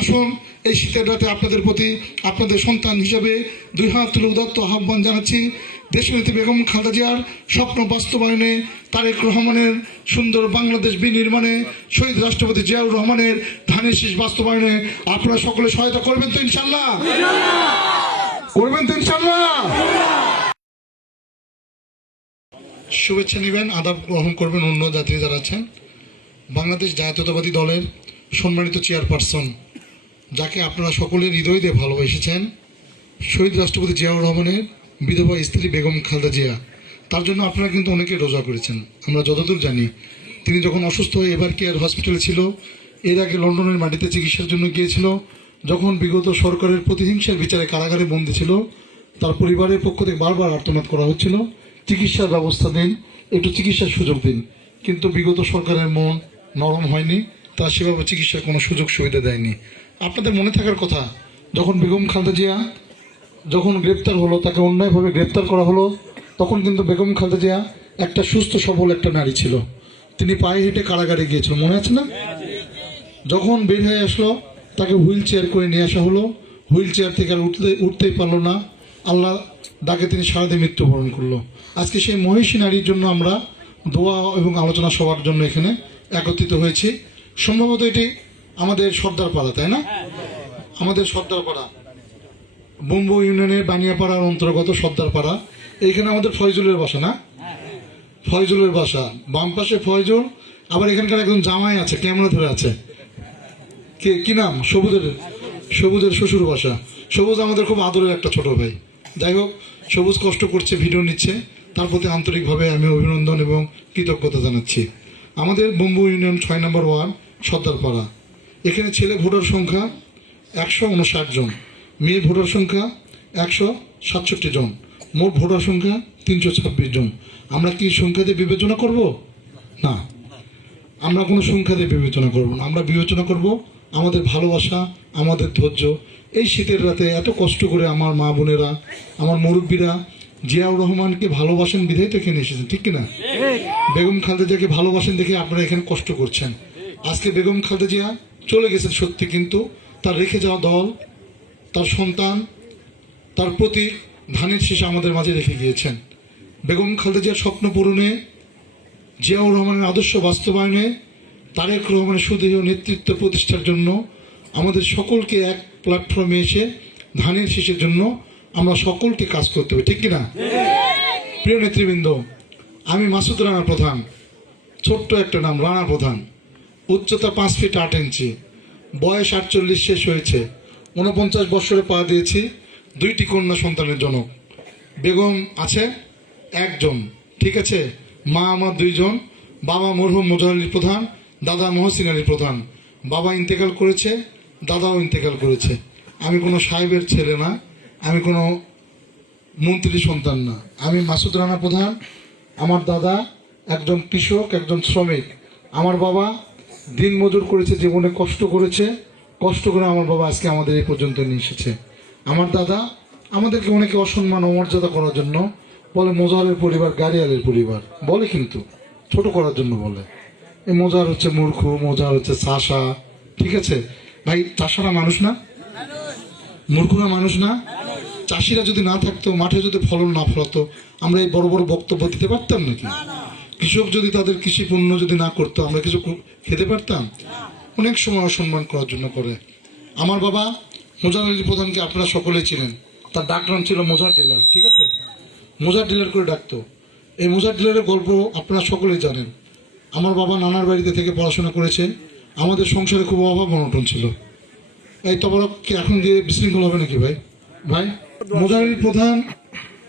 আসুন এই শীতের রাতে আপনাদের প্রতি আপনাদের সন্তান হিসেবে দুই হাত তুলে উদাত্ত আহ্বান জানাচ্ছি। দেশনেত্রী বেগম খালেদা জিয়ার স্বপ্ন বাস্তবায়নে তারেক রহমানের সুন্দর বাংলাদেশ বিনির্মাণে শহীদ রাষ্ট্রপতি জিয়াউর রহমানের ধানের শীষ বাস্তবায়নে আপনারা সকলে সহায়তা করবেন তো ইনশাল্লাহ করবেন তো ইনশাল্লাহ শুভেচ্ছা নেবেন, আদাব গ্রহণ করবেন অন্য যাত্রী যারা আছেন। বাংলাদেশ জাতীয়তাবাদী দলের সম্মানিত চেয়ারপারসন, যাকে আপনারা সকলের হৃদয় দিয়ে ভালোবেসেছেন, শহীদ রাষ্ট্রপতি জিয়াউর রহমানের বিধবা স্ত্রী বেগম খালদা জিয়া। তার জন্য আপনারা কিন্তু অনেকে রোজা করেছেন, আমরা যতদূর জানি। তিনি যখন অসুস্থ হয়ে এবার কেয়ার হসপিটালে ছিল, এর আগে লন্ডনের মাটিতে চিকিৎসার জন্য গিয়েছিল, যখন বিগত সরকারের প্রতিহিংসার বিচারে কারাগারে বন্দী ছিল, তার পরিবারের পক্ষ থেকে বারবার আর্তনাদ করা হচ্ছিল, চিকিৎসার ব্যবস্থা দিন, একটু চিকিৎসার সুযোগ দিন। কিন্তু বিগত সরকারের মন নরম হয়নি। তারা সেভাবে চিকিৎসার কোনো সুযোগ সুবিধা দেয়নি। আপনাদের মনে থাকার কথা, যখন বেগম খালেদা জিয়া যখন গ্রেপ্তার হলো, তাকে অন্যায়ভাবে গ্রেপ্তার করা হলো, তখন কিন্তু বেগম খালেদা জিয়া একটা সুস্থ, সবল একটা নারী ছিল। তিনি পায়ে হেঁটে কারাগারে গিয়েছিল, মনে আছে না? যখন বের হয়ে আসলো, তাকে হুইল চেয়ার করে নিয়ে আসা হলো। হুইল চেয়ার থেকে আর উঠতে, উঠতেই পারল না। আল্লাহ ডাকে তিনি সারাদিন মৃত্যুবরণ করল। আজকে সেই মহিষী নারীর জন্য আমরা দোয়া এবং আলোচনা সবার জন্য এখানে একত্রিত হয়েছি। সম্ভবত এটি আমাদের সর্দার পাড়া তাই না? আমাদের সর্দার পাড়া বম্বু ইউনিয়নের বানিয়াপাড়ার অন্তর্গত সর্দারপাড়া। এইখানে আমাদের ফয়জুলের বাসা, না? ফয়জুলের বাসা। বাম পাশে ফয়জুল, আবার এখানকার একজন জামাই আছে, ক্যামেরা ধরে আছে। কে? কি নাম? সবুজের সবুজের শ্বশুর বাসা। সবুজ আমাদের খুব আদরের একটা ছোট ভাই। যাই হোক, সবুজ কষ্ট করছে, ভিডিও নিচ্ছে। তার প্রতি আন্তরিকভাবে আমি অভিনন্দন এবং কৃতজ্ঞতা জানাচ্ছি। আমাদের বম্বু ইউনিয়ন ছয় নম্বর ওয়ার্ড সর্দারপাড়া এখানে ছেলে ভোটার সংখ্যা একশো উনষাট জন মেয়ে ভোটার সংখ্যা একশো সাতষট্টি জন মোট ভোটার সংখ্যা তিনশো ছাব্বিশ জন। আমরা কি সংখ্যা দিয়ে বিবেচনা করব? না। আমরা কোনো সংখ্যা দিয়ে বিবেচনা করব না। আমরা বিবেচনা করব আমাদের ভালোবাসা আমাদের ধৈর্য। এই শীতের রাতে এত কষ্ট করে আমার মা বোনেরা আমার মুরব্বীরা জিয়াউর রহমানকে ভালোবাসেন বিধায় তো এখানে এসেছেন ঠিক কিনা? বেগম খালেদা জিয়াকে ভালোবাসেন দেখে আপনারা এখানে কষ্ট করছেন। আজকে বেগম খালেদা জিয়া চলে গেছেন সত্যি কিন্তু তার রেখে যাওয়া দল তার সন্তান তার প্রতি ধানের শীষ আমাদের মাঝে রেখে গিয়েছেন। বেগম খালেদা জিয়ার স্বপ্ন পূরণে জিয়াউর রহমানের আদর্শ বাস্তবায়নে তারেক রহমানের সুদেহ নেতৃত্ব প্রতিষ্ঠার জন্য আমাদের সকলকে এক প্ল্যাটফর্মে এসে ধানের শীষের জন্য আমরা সকলকে কাজ করতে হবে ঠিক কিনা প্রিয় নেতৃবৃন্দ আমি মাসুদ রানা প্রধান ছোট্ট একটা নাম রানা প্রধান। উচ্চতা পাঁচ ফিট আট ইঞ্চি বয়স আটচল্লিশ শেষ হয়েছে। ঊনপঞ্চাশ বছরে পা দিয়েছি দুইটি কন্যা সন্তানের জনক বেগম আছে একজন, ঠিক আছে? মা আমার দুইজন, বাবা মরহুম মোজার আলীর প্রধান, দাদা মহসিন আলীর প্রধান। বাবা ইন্তেকাল করেছে, দাদাও ইন্তেকাল করেছে। আমি কোনো সাহেবের ছেলে না, আমি কোনো মন্ত্রী সন্তান না। আমি মাসুদ রানা প্রধান, আমার দাদা একজন কৃষক, একজন শ্রমিক। আমার বাবা দিন মজুর করেছে, জীবনে কষ্ট করেছে। কষ্ট করে আমার বাবা আজকে আমাদের এই পর্যন্ত নিয়ে এসেছে। আমার দাদা, আমাদেরকে অনেকে অসম্মান, অমর্যাদা করার জন্য বলে মোজারের পরিবার, গাড়িয়ালের পরিবার। বলে কিন্তু, ছোট করার জন্য বলে। এই মোজার হচ্ছে মূর্খ, মোজার হচ্ছে চাষা, ঠিক আছে? ভাই, চাষারা মানুষ না? মূর্খরা মানুষ না? চাষিরা যদি না থাকতো, মাঠে যদি ফলন না ফলাতো, আমরা এই বড় বড় বক্তব্য দিতে পারতাম নাকি? কৃষক যদি তাদের কৃষি পণ্য যদি না করতো, আমরা কিছু খেতে পারতাম? অনেক সময় অসম্মান করার জন্য করে আমার বাবা মোজার আলী প্রধানকে আপনারা সকলেই ছিলেন তার ডাক নাম ছিল মোজার ডিলার, ঠিক আছে? মোজার ডিলার করে ডাকতো। এই মোজার ডিলারের গল্প আপনারা সকলেই জানেন। আমার বাবা নানার বাড়িতে থেকে পড়াশোনা করেছে। আমাদের সংসারে খুব অভাব অনটন ছিল। এই তবরক কি এখন দিয়ে বিশৃঙ্খল হবে নাকি ভাই? ভাই মোজারিল প্রধান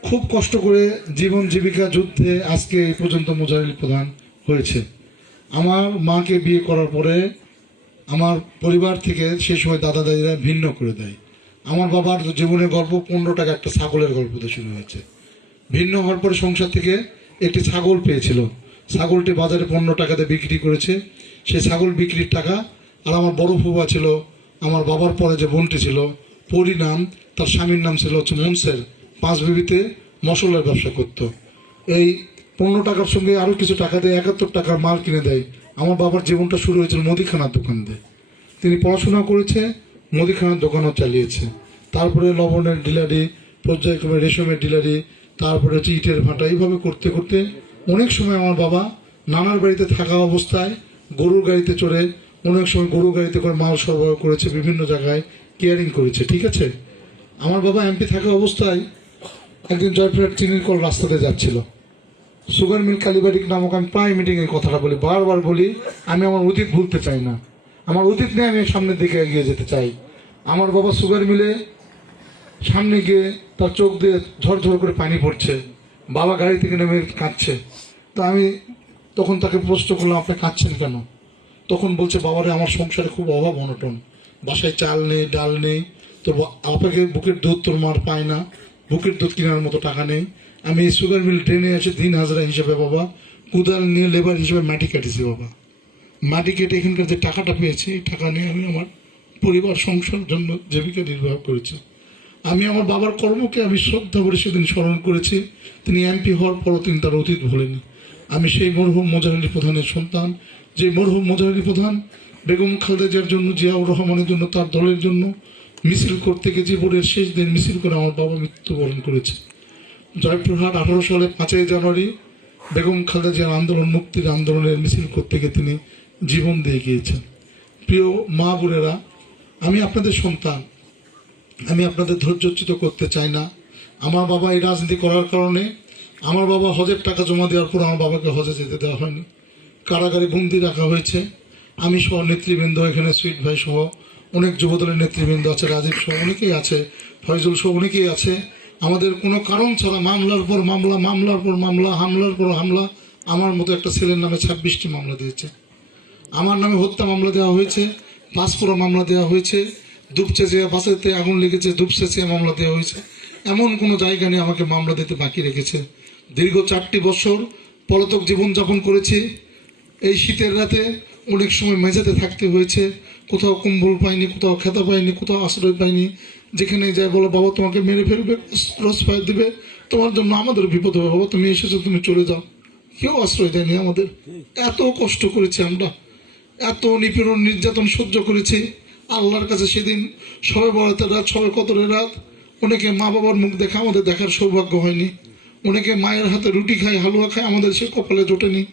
খুব কষ্ট করে জীবন জীবিকা যুদ্ধে আজকে এই পর্যন্ত মোজারিল প্রধান হয়েছে। আমার মাকে বিয়ে করার পরে আমার পরিবার থেকে সেই সময় দাদা দাদিরা ভিন্ন করে দেয়। আমার বাবার জীবনের গল্প পনেরো টাকা একটা ছাগলের গল্প দিয়ে শুরু হয়েছে। ভিন্ন হওয়ার পরে সংসার থেকে একটি ছাগল পেয়েছিল। ছাগলটি বাজারে পনেরো টাকাতে বিক্রি করেছে। সেই ছাগল বিক্রির টাকা আর আমার বড় ফুবা ছিল, আমার বাবার পরে যে বোনটি ছিল পরি নাম, তার স্বামীর নাম ছিল হচ্ছে মনসের। পাঁচ বিবিতে মশলার ব্যবসা করত। এই পনেরো টাকার সঙ্গে আরও কিছু টাকা দেয় একাত্তর টাকার মাল কিনে দেয়। আমার বাবার জীবনটা শুরু হয়েছিল মুদিখানার দোকান দিয়ে। তিনি পড়াশোনা করেছে, মুদিখানার দোকানও চালিয়েছে। তারপরে লবণের ডিলারি, পর্যায়ক্রমে রেশমের ডিলারি, তারপরে হচ্ছে ইটের ভাটা, এইভাবে করতে করতে অনেক সময় আমার বাবা নানার বাড়িতে থাকা অবস্থায় গরুর গাড়িতে চড়ে অনেক সময় গরুর গাড়িতে করে মাল সরবরাহ করেছে, বিভিন্ন জায়গায় কেয়ারিং করেছে, ঠিক আছে? আমার বাবা এমপি থাকা অবস্থায় একদিন জয়পুরহাট চিনির কল রাস্তাতে যাচ্ছিল। সুগার মিল কালীবাড়ি নামক আমি প্রায় মিটিংয়ের কথাটা বলি, বারবার বলি, আমি আমার অতীত ভুলতে চাই না। আমার অতীত নিয়ে আমি সামনের দিকে এগিয়ে যেতে চাই। আমার বাবা সুগার মিলে সামনে গিয়ে তার চোখ দিয়ে ঝরঝর করে পানি পড়ছে। বাবা গাড়ি থেকে নেমে কাঁদছে। তো আমি তখন তাকে প্রশ্ন করলাম, আপনি কাঁদছেন কেন? তখন বলছে, বাবারে, আমার সংসারে খুব অভাব, অনটন। বাসায় চাল নেই, ডাল নেই। তোর আপনাকে বুকের দুধ তোর মার পায় না। বুকের দুধ কেনার মতো টাকা নেই। আমি সুগার মিল ট্রেনে এসে দিন হাজারা হিসেবে বাবা। কুদাল নিয়ে লেবার হিসেবে মাটি কাটিছি বাবা। মাটি কেটে এখানকার যে টাকাটা পেয়েছি, এই টাকা নিয়ে আমি আমার পরিবার, সংসার জন্য জীবিকা নির্বাহ করেছি। আমি আমার বাবার কর্মকে আমি শ্রদ্ধা করে সেদিন স্মরণ করেছি। তিনি এমপি হওয়ার পরও তিনি তার অতীত ভোলেনি আমি সেই মরহুম মোজার আলী প্রধানের সন্তান। যে মরহুম মোজার আলী প্রধান বেগম খালেদার জন্য, জিয়াউর রহমানের জন্য, তার দলের জন্য মিছিল করতে গিয়ে ভোরের শেষ দিন মিছিল করে আমার বাবা মৃত্যুবরণ করেছে। জয়পুরহাট আঠারো সালে পাঁচই জানুয়ারি বেগম খালেদা জিয়ার আন্দোলন, মুক্তির আন্দোলনের মিছিল করতে গিয়ে তিনি জীবন দিয়ে গিয়েছেন। প্রিয় মা বোনেরা, আমি আপনাদের সন্তান। আমি আপনাদের ধৈর্যচ্যুত করতে চাই না। আমার বাবা এই রাজনীতি করার কারণে আমার বাবা হজের টাকা জমা দেওয়ার পর আমার বাবাকে হজে যেতে দেওয়া হয়নি। কারাগারে বন্দি রাখা হয়েছে। আমি সহ নেতৃবৃন্দ, এখানে সুইট ভাই সহ অনেক যুবদলের নেতৃবৃন্দ আছে, রাজীব সহ অনেকেই আছে, ফয়জুল সহ অনেকেই আছে। আমাদের কোনো কারণ ছাড়া মামলার পর মামলা, মামলার পর মামলা, হামলার পর হামলা, আমার মতো একটা ছেলের নামে ছাব্বিশটি মামলা দিয়েছে। আমার নামে হত্যা মামলা দেওয়া হয়েছে পাসপোরা মামলা দেওয়া হয়েছে দুপচে যে বাসেতে আগুন লেগেছে দুপচে চেয়ে মামলা দেওয়া হয়েছে। এমন কোনো জায়গা নিয়ে আমাকে মামলা দিতে বাকি রেখেছে। দীর্ঘ চারটি বছর পলাতক জীবনযাপন করেছি। এই শীতের রাতে অনেক সময় মেঝেতে থাকতে হয়েছে। কোথাও কম্বল পাইনি, কোথাও খেতা পাইনি, কোথাও আশ্রয় পাইনি। যেখানে যায় বলো, বাবা, তোমাকে মেরে ফেলবে ক্রস ফায়ার দেবে। তোমার জন্য আমাদের বিপদ হবে। বাবা, তুমি এসেছ, তুমি চলে যাও। কেউ আশ্রয় দেয়নি আমাদের। এত কষ্ট করেছি আমরা। এত নিপীড়ন, নির্যাতন সহ্য করেছি। আল্লাহর কাছে সেদিন সবে বরাতের রাত, সবে কতরের রাত। অনেকে মা বাবার মুখ দেখা আমাদের দেখার সৌভাগ্য হয়নি। অনেকে মায়ের হাতে রুটি খায়, হালুয়া খায়, আমাদের সে কপালে জোটেনি।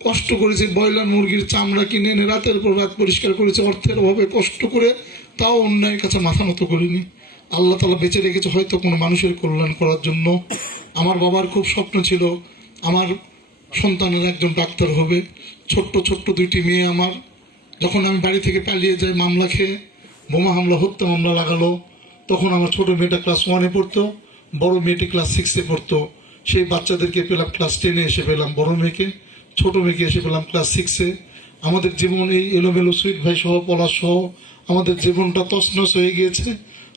কষ্ট করেছি, ব্রয়লার মুরগির চামড়া কিনে এনে রাতের পর রাত পরিষ্কার করেছে, অর্থের অভাবে কষ্ট করে তাও অন্যায়ের কাছে মাথা নত করিনি। আল্লাহ তালা বেঁচে রেখেছে হয়তো কোনো মানুষের কল্যাণ করার জন্য। আমার বাবার খুব স্বপ্ন ছিল, আমার সন্তানের একজন ডাক্তার হবে। ছোট্ট ছোট্ট দুইটি মেয়ে আমার। যখন আমি বাড়ি থেকে পালিয়ে যাই, মামলা খেয়ে বোমা হামলা, হত্যা মামলা লাগালো, তখন আমার ছোট মেয়েটা ক্লাস ওয়ানে পড়তো, বড় মেয়েটি ক্লাস সিক্সে পড়তো। সেই বাচ্চাদেরকে পেলাম ক্লাস টেনে এসে পেলাম বড় মেয়েকে। ছোট মেয়েকে এসে পেলাম ক্লাস সিক্সে আমাদের জীবন এই এলোমেলো সুইট ভাই সহ, পলাশ সহ, আমাদের জীবনটা তছনছ হয়ে গিয়েছে।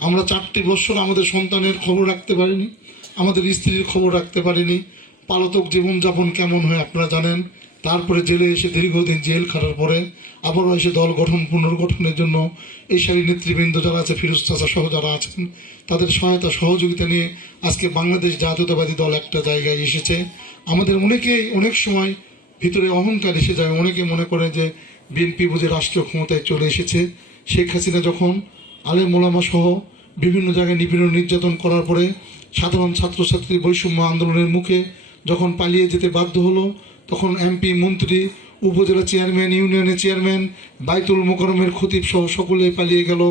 আমরা চারটি বছর আমাদের সন্তানের খবর রাখতে পারিনি, আমাদের স্ত্রীর খবর রাখতে পারিনি। পালতক জীবনযাপন কেমন হয় আপনারা জানেন? তারপরে জেলে এসে দীর্ঘদিন জেল খাটার পরে আবারও এসে দল গঠন, পুনর্গঠনের জন্য এই সারি নেতৃবৃন্দ যারা আছে, ফিরোজ চাচা সহ যারা আছেন, তাদের সহায়তা, সহযোগিতা নিয়ে আজকে বাংলাদেশ জাতীয়তাবাদী দল একটা জায়গায় এসেছে। আমাদের অনেকেই অনেক সময় ভিতরে অহংকার এসে যায়। অনেকে মনে করে যে বিএনপি বুঝে রাষ্ট্রীয় ক্ষমতায় চলে এসেছে। শেখ হাসিনা যখন আলে মোলামা সহ বিভিন্ন জায়গায় নিপীড়ন নির্যাতন করার পরে সাধারণ ছাত্রছাত্রী বৈষম্য আন্দোলনের মুখে যখন পালিয়ে যেতে বাধ্য হলো, তখন এমপি, মন্ত্রী, উপজেলা চেয়ারম্যান, ইউনিয়নের চেয়ারম্যান, বাইতুল মোকরমের খতিব সহ সকলে পালিয়ে গেল।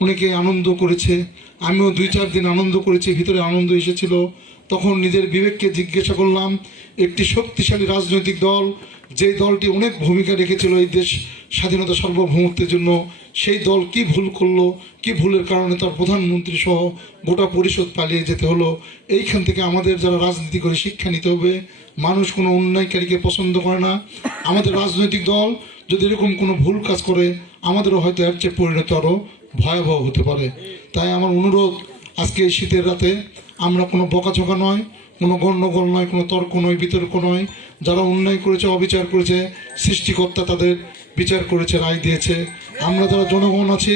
অনেকে আনন্দ করেছে। আমিও দুই চার দিন আনন্দ করেছি, ভিতরে আনন্দ এসেছিল। তখন নিজের বিবেককে জিজ্ঞাসা করলাম, একটি শক্তিশালী রাজনৈতিক দল যে দলটি অনেক ভূমিকা রেখেছিল এই দেশ স্বাধীনতা সার্বভৌমত্বের জন্য, সেই দল কি ভুল করল, কি ভুলের কারণে তার প্রধানমন্ত্রী সহ গোটা পরিষদ পালিয়ে যেতে হলো? এইখান থেকে আমাদের যারা রাজনীতি করে শিক্ষা নিতে হবে। মানুষ কোনো অন্যায়কারীকে পছন্দ করে না। আমাদের রাজনৈতিক দল যদি এরকম কোনো ভুল কাজ করে, আমাদেরও হয়তো এর চেয়ে পরিণত আরও ভয়াবহ হতে পারে। তাই আমার অনুরোধ আজকে এই শীতের রাতে আমরা কোনো বকাঝকা নয়, কোনো গণ্ডগোল নয়, কোনো তর্ক নয়, বিতর্ক নয়। যারা অন্যায় করেছে, অবিচার করেছে, সৃষ্টিকর্তা তাদের বিচার করেছে, রায় দিয়েছে। আমরা যারা জনগণ আছি,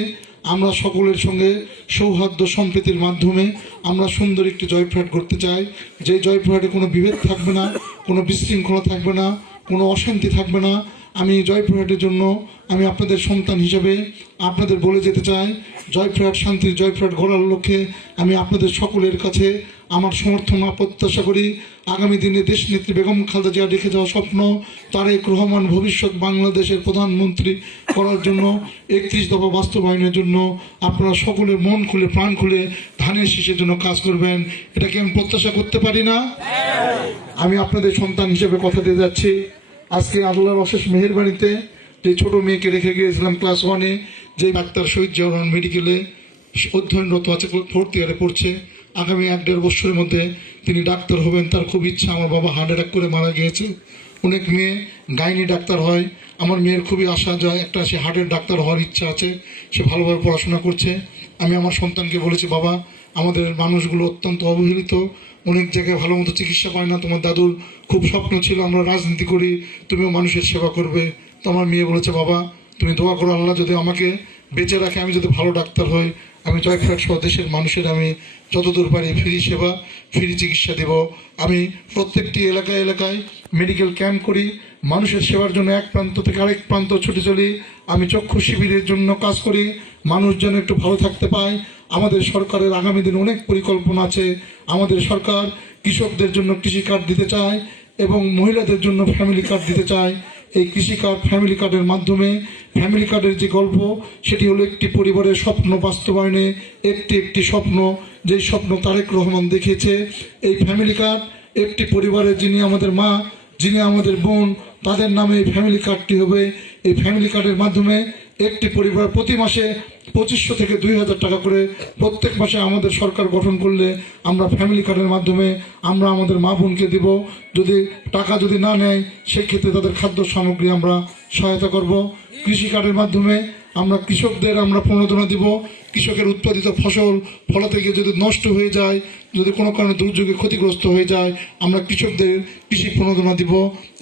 আমরা সকলের সঙ্গে সৌহার্দ্য সম্প্রীতির মাধ্যমে আমরা সুন্দর একটি জয়ফ্রাট করতে চাই। যে জয়ফ্রাটে কোনো বিভেদ থাকবে না, কোনো বিশৃঙ্খলা থাকবে না, কোনো অশান্তি থাকবে না। আমি জয়পুরহাটের জন্য আমি আপনাদের সন্তান হিসেবে আপনাদের বলে যেতে চাই জয়পুরহাট শান্তির জয়পুরহাট ঘোরার লক্ষ্যে আমি আপনাদের সকলের কাছে আমার সমর্থন প্রত্যাশা করি। আগামী দিনে দেশনেত্রী বেগম খালেদা জিয়া রেখে যাওয়া স্বপ্ন তারেক রহমান ভবিষ্যৎ বাংলাদেশের প্রধানমন্ত্রী করার জন্য, একত্রিশ দফা বাস্তবায়নের জন্য আপনারা সকলের মন খুলে, প্রাণ খুলে ধানের শীষের জন্য কাজ করবেন। এটাকে আমি প্রত্যাশা করতে পারি না। আমি আপনাদের সন্তান হিসেবে কথা দিয়ে যাচ্ছি। আজকে আল্লাহর অশেষ মেহেরবাড়িতে যে ছোট মেয়েকে রেখে গিয়েছিলাম ক্লাস ওয়ানে যে ডাক্তার শহীদ রহমান মেডিকেলে অধ্যয়নরত আছে ফোর্থ ইয়ারে পড়ছে। আগামী এক দেড় বছরের মধ্যে তিনি ডাক্তার হবেন, তার খুব ইচ্ছা, আমার বাবা হার্ট অ্যাটাক করে মারা গিয়েছে। অনেক মেয়ে গাইনি ডাক্তার হয়, আমার মেয়ের খুবই আশা যায় একটা সে হার্টের ডাক্তার হওয়ার ইচ্ছা আছে, সে ভালোভাবে পড়াশোনা করছে। আমি আমার সন্তানকে বলেছি, বাবা, আমাদের মানুষগুলো অত্যন্ত অবহেলিত অনেক জায়গায় ভালো মতো চিকিৎসা পায় না। তোমার দাদুর খুব স্বপ্ন ছিল, আমরা রাজনীতি করি, তুমিও মানুষের সেবা করবে। তো আমার মেয়ে বলেছে, বাবা, তুমি দোয়া করো আল্লাহ যদি আমাকে বেঁচে রাখে, আমি যদি ভালো ডাক্তার হই, আমি জয়ফ্রাট সহ দেশের মানুষের, আমি যতদূর পারি ফ্রি সেবা, ফ্রি চিকিৎসা দেব। আমি প্রত্যেকটি এলাকায় এলাকায় মেডিকেল ক্যাম্প করি, মানুষের সেবার জন্য এক প্রান্ত থেকে আরেক প্রান্ত ছুটে চলি, আমি চক্ষু শিবিরের জন্য কাজ করি, মানুষ যেন একটু ভালো থাকতে পায় আমাদের সরকারের আগামী দিনে অনেক পরিকল্পনা আছে। আমাদের সরকার কৃষকদের জন্য কৃষি কার্ড দিতে চায় এবং মহিলাদের জন্য ফ্যামিলি কার্ড দিতে চায়। এই কৃষি কার্ড, ফ্যামিলি কার্ডের মাধ্যমে ফ্যামিলি কার্ডের যে গল্প, সেটি হলো একটি পরিবারের স্বপ্ন বাস্তবায়নে, একটি একটি স্বপ্ন, যেই স্বপ্ন তারেক রহমান দেখেছে এই ফ্যামিলি কার্ড একটি পরিবারের যিনি আমাদের মা, যিনি আমাদের বোন তাদের নামে এই ফ্যামিলি কার্ডটি হবে। এই ফ্যামিলি কার্ডের মাধ্যমে একটি পরিবার প্রতি মাসে পঁচিশশো থেকে দুই হাজার টাকা করে প্রত্যেক মাসে আমাদের সরকার গঠন করলে আমরা ফ্যামিলি কার্ডের মাধ্যমে আমরা আমাদের মা বোনকে দেব। যদি টাকা যদি না নেয়, সেক্ষেত্রে তাদের খাদ্য সামগ্রী আমরা সহায়তা করব। কৃষি কার্ডের মাধ্যমে আমরা কৃষকদের আমরা প্রণোদনা দিব, কৃষকের উৎপাদিত ফসল, ফলা থেকে যদি নষ্ট হয়ে যায়, যদি কোনো কারণে দুর্যোগে ক্ষতিগ্রস্ত হয়ে যায়, আমরা কৃষকদের কৃষি প্রণোদনা দিব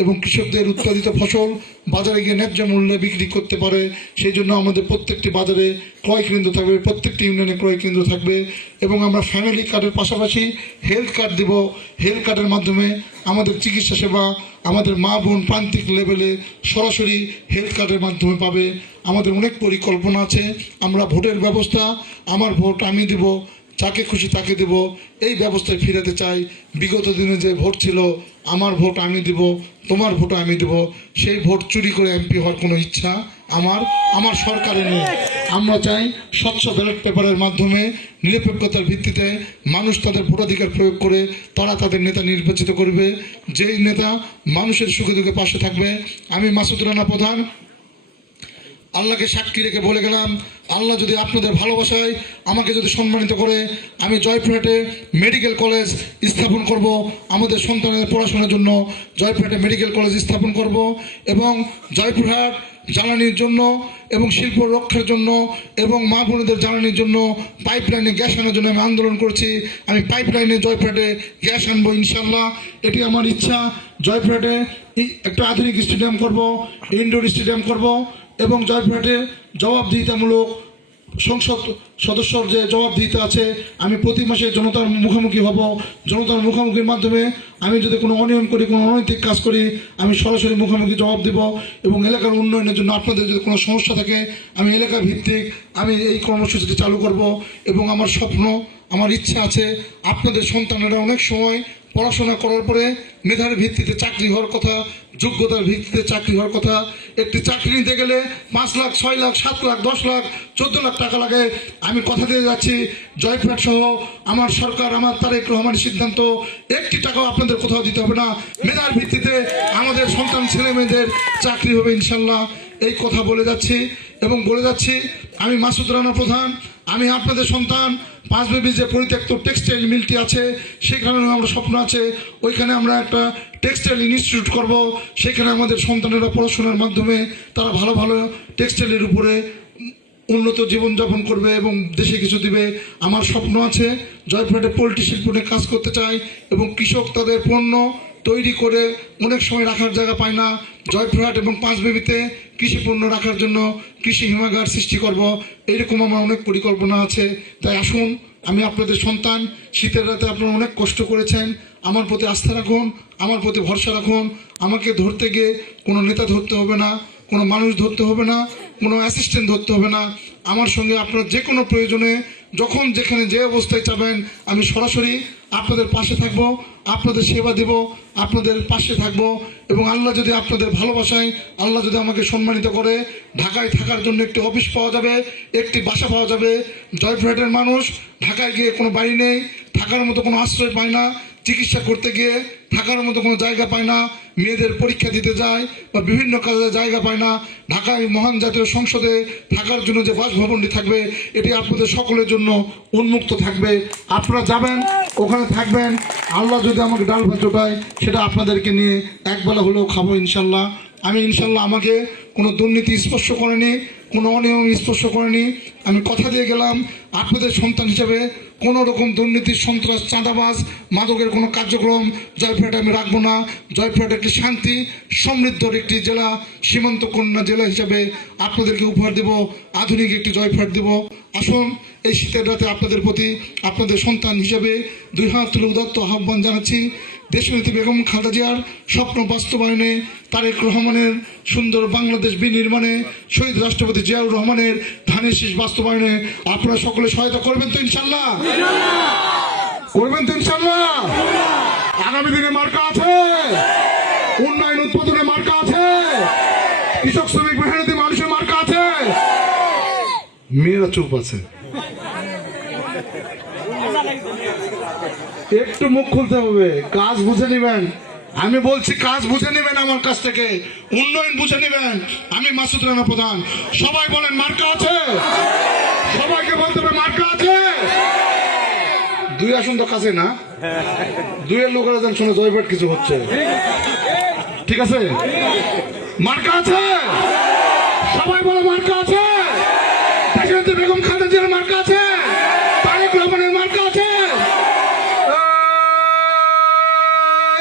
এবং কৃষকদের উৎপাদিত ফসল বাজারে গিয়ে ন্যায্য মূল্যে বিক্রি করতে পারে। সেই জন্য আমাদের প্রত্যেকটি বাজারে ক্রয় কেন্দ্র থাকবে, প্রত্যেকটি ইউনিয়নে ক্রয় কেন্দ্র থাকবে এবং আমরা ফ্যামিলি কার্ডের পাশাপাশি হেলথ কার্ড দিব। হেলথ কার্ডের মাধ্যমে আমাদের চিকিৎসা সেবা, আমাদের মা বোন প্রান্তিক লেভেলে সরাসরি হেলথ কার্ডের মাধ্যমে পাবে। আমাদের অনেক পরিকল্পনা আছে, আমরা ভোটের ব্যবস্থা, আমার ভোট আমি দেব, যাকে খুশি তাকে দেব, এই ব্যবস্থায় ফিরাতে চাই। বিগত দিনে যে ভোট ছিল, আমার ভোট আমি দেব, তোমার ভোট আমি দেব, সেই ভোট চুরি করে এমপি হওয়ার কোনো ইচ্ছা আমার আমার সরকারে নেই। আমরা চাই স্বচ্ছ ব্যালট পেপারের মাধ্যমে, নিরপেক্ষতার ভিত্তিতে মানুষ তাদের ভোটাধিকার প্রয়োগ করে, তারা তাদের নেতা নির্বাচিত করবে। যেই নেতা মানুষের সুখে দুঃখে পাশে থাকবে, আমি মাসুদ রানা প্রধান আল্লাহকে সাক্ষী রেখে বলে গেলাম, আল্লাহ যদি আপনাদের ভালোবাসায় আমাকে যদি সম্মানিত করে, আমি জয়পুরহাটে মেডিকেল কলেজ স্থাপন করব, আমাদের সন্তানের পড়াশোনার জন্য জয়পুরহাটে মেডিকেল কলেজ স্থাপন করব এবং জয়পুরহাট জ্বালানির জন্য এবং শিল্প রক্ষার জন্য এবং মা বোনদের জ্বালানির জন্য পাইপ লাইনে গ্যাস আনার জন্য আমি আন্দোলন করছি। আমি পাইপ লাইনে জয়পুরহাটে গ্যাস আনব ইনশাল্লাহ এটি আমার ইচ্ছা। জয়পুরহাটে একটা আধুনিক স্টেডিয়াম করব ইনডোর স্টেডিয়াম করব। এবং জয়পুরহাটে জবাবদিহিতামূলক সংসদ সদস্যর যে জবাবদিহিতা আছে, আমি প্রতি মাসে জনতার মুখোমুখি হব। জনতার মুখোমুখির মাধ্যমে আমি যদি কোনো অনিয়ম করি, কোনো অনৈতিক কাজ করি, আমি সরাসরি মুখোমুখি জবাব দেব এবং এলাকার উন্নয়নের জন্য আপনাদের যদি কোনো সমস্যা থাকে, আমি এলাকা ভিত্তিক আমি এই কর্মসূচিটি চালু করব এবং আমার স্বপ্ন, আমার ইচ্ছা আছে, আপনাদের সন্তানেরা অনেক সময় পড়াশোনা করার পরে মেধার ভিত্তিতে চাকরি হওয়ার কথা, যোগ্যতার ভিত্তিতে চাকরি হওয়ার কথা, একটি চাকরি নিতে গেলে পাঁচ লাখ, ছয় লাখ, সাত লাখ, দশ লাখ, চোদ্দ লাখ টাকা লাগে। আমি কথা দিয়ে যাচ্ছি জয়ফ্রাট সহ আমার সরকার, আমার তারেক রহমানের সিদ্ধান্ত, একটি টাকাও আপনাদের কোথাও দিতে হবে না। মেধার ভিত্তিতে আমাদের সন্তান ছেলে মেয়েদের চাকরি হবে ইনশাল্লাহ। এই কথা বলে যাচ্ছি এবং বলে যাচ্ছি, আমি মাসুদ রানা প্রধান আমি আপনাদের সন্তান, পাঁচ বেবি যে পরিত্যক্ত টেক্সটাইল মিলটি আছে, সেখানে আমরা স্বপ্ন আছে, ওইখানে আমরা একটা টেক্সটাইল ইনস্টিটিউট করব, সেখানে আমাদের সন্তানেরা পড়াশোনার মাধ্যমে তারা ভালো ভালো টেক্সটাইলের উপরে উন্নত জীবনযাপন করবে এবং দেশে কিছু দিবে। আমার স্বপ্ন আছে, জয়পুরহাটে পোলট্রি শিল্প নিয়ে কাজ করতে চাই এবং কৃষক তাদের পণ্য তৈরি করে অনেক সময় রাখার জায়গা পায় না। জয়পুরহাট এবং পাঁচবেবিতে কৃষি পণ্য রাখার জন্য কৃষি হিমাগার সৃষ্টি করব। এরকম আমার অনেক পরিকল্পনা আছে। তাই আসুন, আমি আপনাদের সন্তান, শীতের রাতে আপনারা অনেক কষ্ট করেছেন। আমার প্রতি আস্থা রাখুন, আমার প্রতি ভরসা রাখুন। আমাকে ধরতে গিয়ে কোনো নেতা ধরতে হবে না, কোনো মানুষ ধরতে হবে না, কোনো অ্যাসিস্ট্যান্ট ধরতে হবে না। আমার সঙ্গে আপনার যে কোনো প্রয়োজনে যখন যেখানে যে অবস্থায় চাবেন আমি সরাসরি আপনাদের পাশে থাকব, আপনাদের সেবা দেব, আপনাদের পাশে থাকব এবং আল্লাহ যদি আপনাদের ভালোবাসায়, আল্লাহ যদি আমাকে সম্মানিত করে, ঢাকায় থাকার জন্য একটি অফিস পাওয়া যাবে, একটি বাসা পাওয়া যাবে। জয়ফ্রাইটের মানুষ, ঢাকায় গিয়ে কোনো বাড়ি নেই, থাকার মতো কোনো আশ্রয় পায় না। চিকিৎসা করতে গিয়ে থাকার মতো কোনো জায়গা পায় না, মেয়েদের পরীক্ষা দিতে যায় বা বিভিন্ন কাজে জায়গা পায় না, ঢাকায় মহান জাতীয় সংসদে থাকার জন্য যে বাসভবনটি থাকবে, এটি আপনাদের সকলের জন্য উন্মুক্ত থাকবে। আপনারা যাবেন, ওখানে থাকবেন, আল্লাহ যদি আমাকে ডাল ভাত জোটায় সেটা আপনাদেরকে নিয়ে একবেলা হলেও খাব ইনশাল্লাহ। আমি ইনশাল্লাহ আমাকে কোনো দুর্নীতি স্পর্শ করেনি, কোনো অনিয়ম স্পর্শ করেনি। আমি কথা দিয়ে গেলাম, আপনাদের সন্তান হিসেবে কোনো রকম দুর্নীতি সন্ত্রাস, চাঁদাবাজ, মাদকের কোনো কার্যক্রম জয়পুরহাটে আমি রাখব না। জয়পুরহাট একটি শান্তি সমৃদ্ধর একটি জেলা, সীমান্ত কন্যা জেলা হিসাবে আপনাদেরকে উপহার দেব, আধুনিক একটি জয়ফ্রাট দেব। আসুন, এই শীতের রাতে আপনাদের প্রতি, আপনাদের সন্তান হিসাবে দুই হাত তুলে উদাত্ত আহ্বান জানাচ্ছি। দেশনেত্রী বেগম খালেদা জিয়ার স্বপ্ন বাস্তবায়নে তারেক রহমানের সুন্দর বাংলাদেশ বিনির্মাণে শহীদ রাষ্ট্রপতি জিয়াউর রহমানের ধানের শীষ বাস্তবায়নে আপনারা সকলে সহায়তা করবেন তো ইনশাল্লাহ করবেন তো ইনশাল্লাহ আগামী দিনে মার্কা আছে। উন্নয়ন উৎপাদনের মার্কা আছে। কৃষক শ্রমিক মেহনতি মানুষের মার্কা আছে। মেয়েরা চুপ আছে। একটু মুখ খুলতে হবে। কাজ বুঝে নেবেন। আমি বলছি, কাজ বুঝে নেবেন আমার কাছ থেকে। উন্নয়ন বুঝে নেবেন। আমি মাসুদ রানা প্রধান। সবাই বলেন, মার্কা আছে? সবাইকে বলতে হবে, মার্কা আছে? দুই আসন তো কাছে না। দুইয়ের লোকেরা যেন শুনে জয়পাট কিছু হচ্ছে। ঠিক আছে? মার্কা আছে? সবাই বলে, মার্কা আছে? বেগম খালেদা জিয়ার মার্কা আছে তারেক রহমানের মার্কা আছে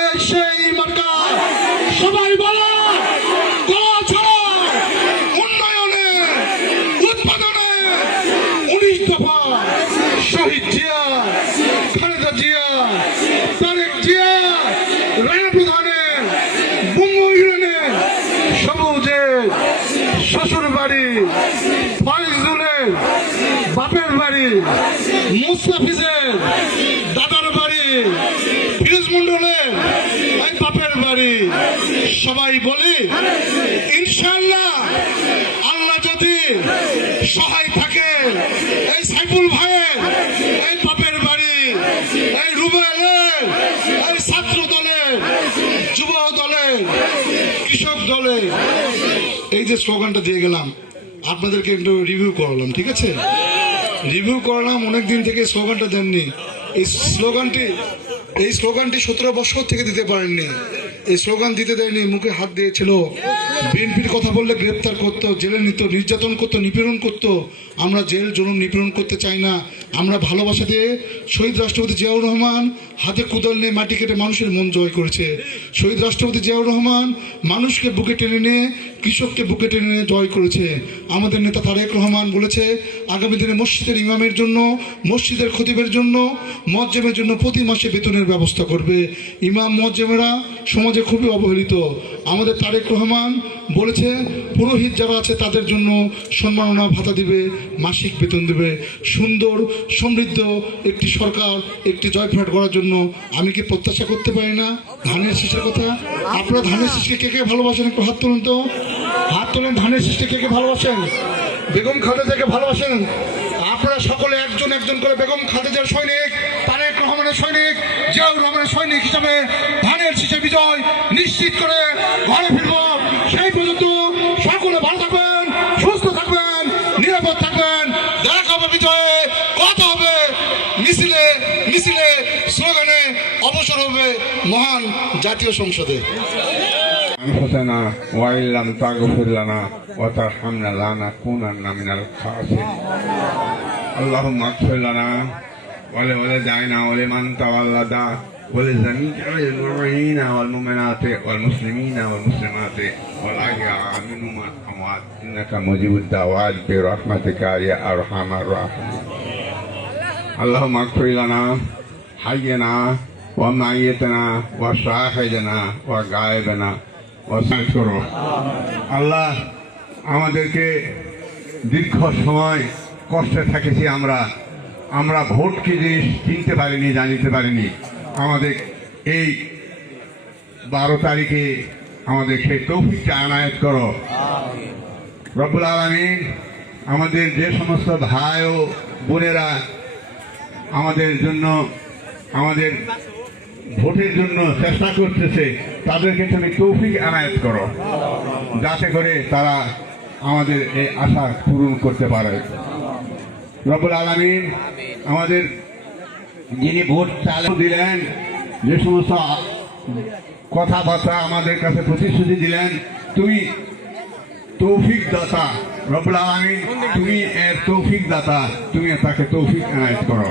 এই সেই মার্কা সবাই বলো গলা ছাড়া উন্নয়নে উৎপাদনে উনিশ দফা শহীদ জিয়া খালেদা জিয়া তারেক জিয়া রানা প্রধানের বঙ্গ ইউনিয়নের সবুজের শ্বশুর বাড়ি ফয়জুলের বাপের বাড়ি মুস্তাফিজের দাদার বাড়ি ফিরোজ মন্ডলের বাপের বাড়ি। সবাই বলি ইনশাল্লাহ আল্লাহ যদি সহায় থাকে এই সাইফুল ভাইয়ের, এই বাপের বাড়ি, এই রুবেলের, এই ছাত্র দলের, যুব দলের, কৃষক দলের। এই যে স্লোগানটা দিয়ে গেলাম, আপনাদেরকে একটু রিভিউ করালাম, ঠিক আছে? রিভিউ করলাম অনেক দিন থেকে স্লোগানটা দেননি। এই স্লোগানটি এই স্লোগানটি সতেরো বছর থেকে দিতে পারেননি। স্লোগান দিতে দেয়নি, মুখে হাত দিয়েছিল। বিএনপির কথা বললে গ্রেপ্তার করতো জেলে নিত নির্যাতন করতো, নিপীড়ন করতো। আমরা জেল, জুলুম নিপীড়ন করতে চাই না। আমরা ভালোবাসা দিয়ে শহীদ রাষ্ট্রপতি জিয়াউর রহমান হাতে কুদল নিয়ে মাটি কেটে মানুষের মন জয় করেছে। শহীদ রাষ্ট্রপতি জিয়াউর রহমান মানুষকে বুকে টেনে নিয়ে, কৃষককে বুকে টেনে নিয়ে জয় করেছে। আমাদের নেতা তারেক রহমান বলেছে, আগামী দিনে মসজিদের ইমামের জন্য, মসজিদের খতিবের জন্য, মজ্জেমের জন্য প্রতি মাসে বেতনের ব্যবস্থা করবে। ইমাম, মজ্জেমেরা সমাজে খুবই অবহেলিত। আমাদের তারেক রহমান বলেছে, পুরোহিত যারা আছে তাদের জন্য সম্মাননা ভাতা দিবে, মাসিক বেতন দেবে। সুন্দর, সমৃদ্ধ একটি সরকার, একটি জয়ফ্রাট করার জন্য আমি কি প্রত্যাশা করতে পারি না? ধানের শীষের কথা? আপনারা ধানের শীষকে কে কে ভালোবাসেন একটু হাত তুলুন তো। হাত তোলেন ধানের শীষকে কে কে ভালোবাসেন? বেগম খালেদাকে ভালোবাসেন? আপনারা সকলে একজন একজন করে বেগম খালেদার সৈনিক। রহমানের সৈনিক জিয়াউর রহমানের সৈনিক হিসাবে ধানের শীষে বিজয় নিশ্চিত করে ঘরে ফিরব সেই পর্যন্ত সকলে ভালো থাকবেন সুস্থ থাকবেন নিরাপদ থাকবেন দেখা হবে বিজয়ে কথা হবে মিছিলে মিছিলে স্লোগানে অবসর হবে মহান জাতীয় সংসদে أنفسنا وإن لم تغفر لنا وترحمنا لنكونن من الخاسرين اللهم اغفر لنا ولوالدينا ولمن تولد ولجميع المؤمنين والمؤمنات والمسلمين والمسلمات والأحياء منهم والأموات إنك مجيب الدعوات برحمتك يا أرحم الراحمين اللهم اغفر لنا حينا ومعيتنا وشاهدنا وغائبنا وسعد করো আল্লাহ আমাদেরকে দীর্ঘ সময় কষ্টে থেকেছি আমরা আমরা ভোট কি জিনিস চিনতে পারিনি, জানিতে পারিনি। আমাদের এই বারো তারিখে আমাদের সেই তৌফিকটা আনায়ত করো। রব্বুল আলমিন, আমাদের যে সমস্ত ভাই ও বোনেরা আমাদের জন্য, আমাদের ভোটের জন্য চেষ্টা করতেছে, তাদেরকে তুমি তৌফিক আনায়ত করো। যাতে করে তারা আমাদের এই আশা পূরণ করতে পারে। রব্বুল আলমিন আমাদের যিনি ভোট চালু দিলেন, যে সমস্ত কথাবার্তা আমাদের কাছে প্রতিশ্রুতি দিলেন, তুমি তৌফিক দাতা রবুল আলমিন, তুমি এর তৌফিক দাতা, তুমি তাকে তৌফিক এনায়ত করো।